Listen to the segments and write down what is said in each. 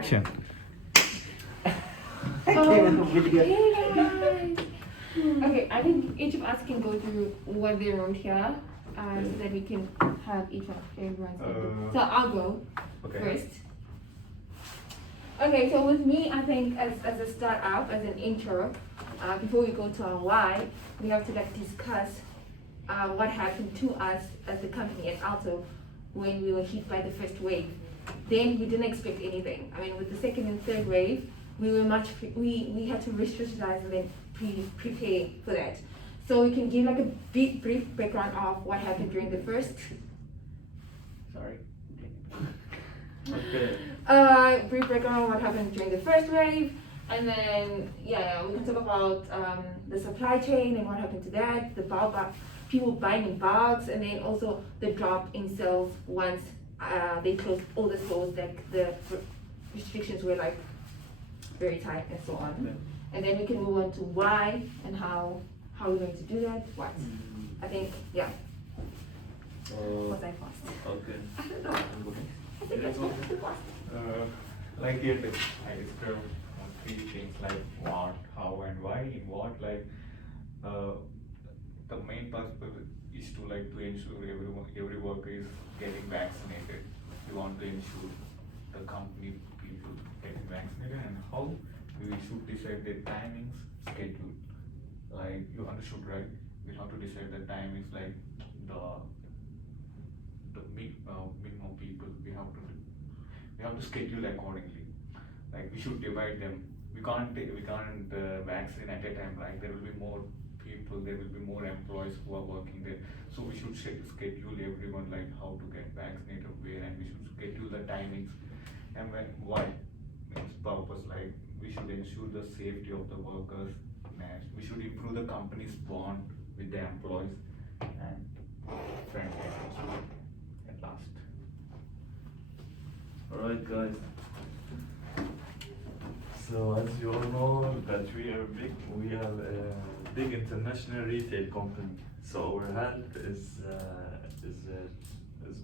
Action. Hey guys! Okay, I think each of us can go through what they wrote here, so that we can have each of everyone's input. So I'll go first. Okay, so with me, I think as a start out, as an intro, before we go to our why, we have to like discuss what happened to us as the company as Alto when we were hit by the first wave. Then we didn't expect anything. I mean, with the second and third wave, we were we had to re-strategize and then prepare for that. So we can give like a brief background of what happened during the first. Sorry. Okay. Brief background on what happened during the first wave, and then we can talk about the supply chain and what happened to that, the people buying in bulks, and then also the drop in sales once they closed all the stores, like the restrictions were like very tight and so on. Yeah. And then we can move on to why and how we're going to do that. What? I think was I fast? Okay. I don't know. I think that's what too fast. Like it, I described three things like what, how, and why. In what, like the main purpose is to ensure every worker is getting vaccinated. We want to ensure the company people getting vaccinated, and how we should decide the timings, schedule. Like you understood, right? We have to decide the timings, like the minimum people we have to schedule accordingly. Like we should divide them. We can't vaccinate at a time. Like there will be more people, there will be more employees who are working there. So we should schedule everyone like how to get vaccinated where, and we should schedule the timings. And why means purpose, like we should ensure the safety of the workers. And we should improve the company's bond with the employees and friendly at last. Alright guys, so as you all know that we are a big international retail company. So our health is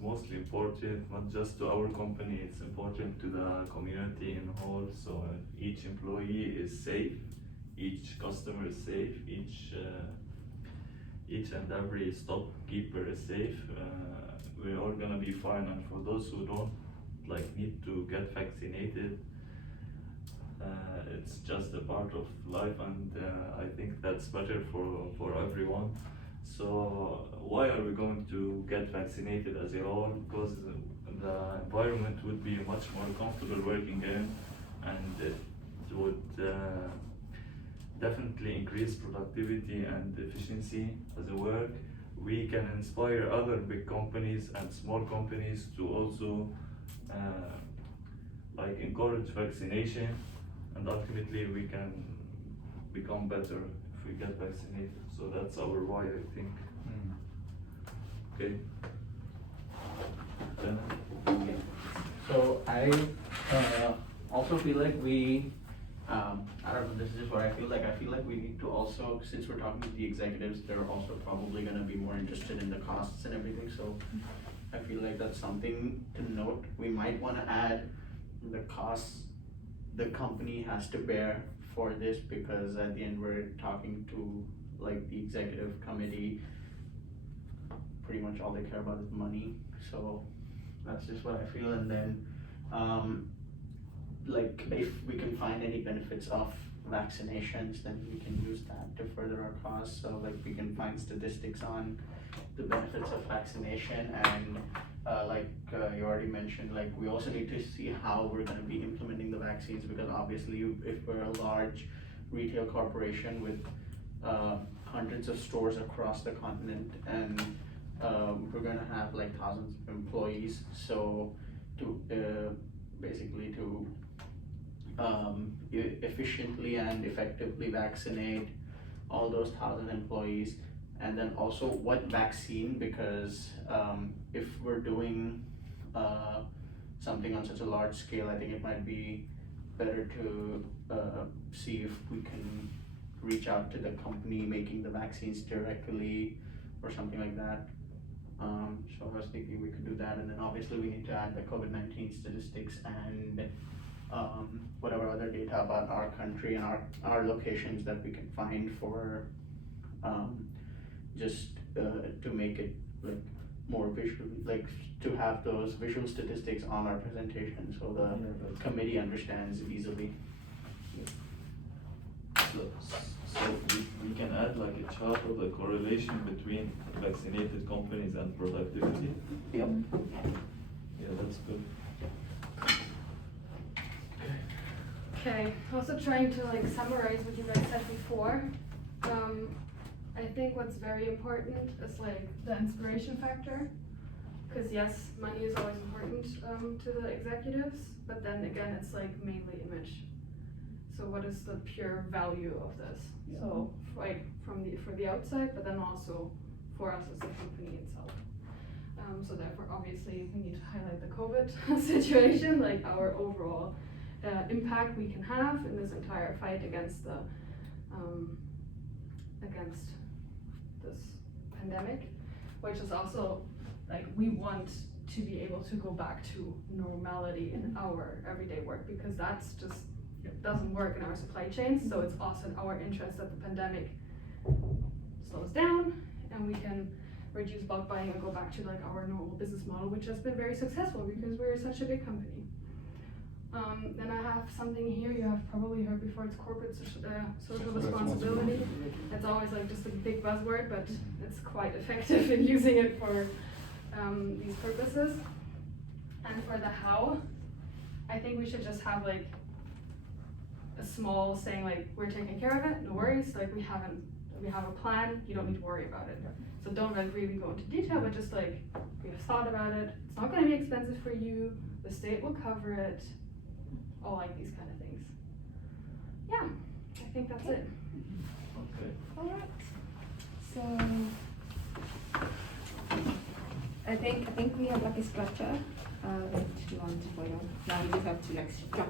mostly important, not just to our company, it's important to the community in whole. So each employee is safe, each customer is safe, each and every stockkeeper is safe. We're all gonna be fine, and for those who don't need to get vaccinated, it's just a part of life, and I think that's better for everyone. So why are we going to get vaccinated as a whole? Because the environment would be much more comfortable working in, and it would definitely increase productivity and efficiency as a work. We can inspire other big companies and small companies to also encourage vaccination, and ultimately we can become better if we get vaccinated. So that's our why, I think. Okay. So I also feel like I don't know, this is just what I feel like. I feel like we need to also, since we're talking to the executives, they're also probably gonna be more interested in the costs and everything. So I feel like that's something to note. We might wanna add the costs the company has to bear for this, because at the end we're talking to the executive committee. Pretty much all they care about is money. So that's just what I feel. And then if we can find any benefits of vaccinations, then we can use that to further our cause. So we can find statistics on the benefits of vaccination, and you already mentioned, we also need to see how we're going to be implementing the vaccines, because obviously if we're a large retail corporation with hundreds of stores across the continent, and we're going to have thousands of employees. So to basically to efficiently and effectively vaccinate all those 1,000 employees, and then also what vaccine, because if we're doing something on such a large scale, I think it might be better to see if we can reach out to the company making the vaccines directly or something like that. So I was thinking we could do that, and then obviously we need to add the COVID-19 statistics and whatever other data about our country and our locations that we can find for, just, to make it like more visual, like to have those visual statistics on our presentation so the committee understands easily. So we can add like a chart of the correlation between vaccinated companies and productivity. Yep. Yeah, that's good. Okay, also trying to like summarize what you guys said before. I think what's very important is like the inspiration factor. Cause yes, money is always important to the executives, but then again, it's like mainly image. So what is the pure value of this? Yeah. So like for the outside, but then also for us as a company itself. So therefore, obviously, we need to highlight the COVID situation, like our overall impact we can have in this entire fight against the against this pandemic, which is also like we want to be able to go back to normality in our everyday work, because that's just doesn't work in our supply chains. So it's also in our interest that the pandemic slows down and we can reduce bulk buying and go back to like our normal business model, which has been very successful because we're such a big company. Then I have something here you have probably heard before. It's corporate social responsibility. It's always like just a big buzzword, but it's quite effective in using it for these purposes. And for the how, I think we should just have like a small saying like, we're taking care of it, no worries, like we have a plan, you don't need to worry about it. So don't like really go into detail, but just like, we've thought about it, it's not gonna be expensive for you, the state will cover it, all like these kind of things. Yeah, I think that's it. Okay. Alright, so I think we have like a structure that you want to follow. Now we just have to like structure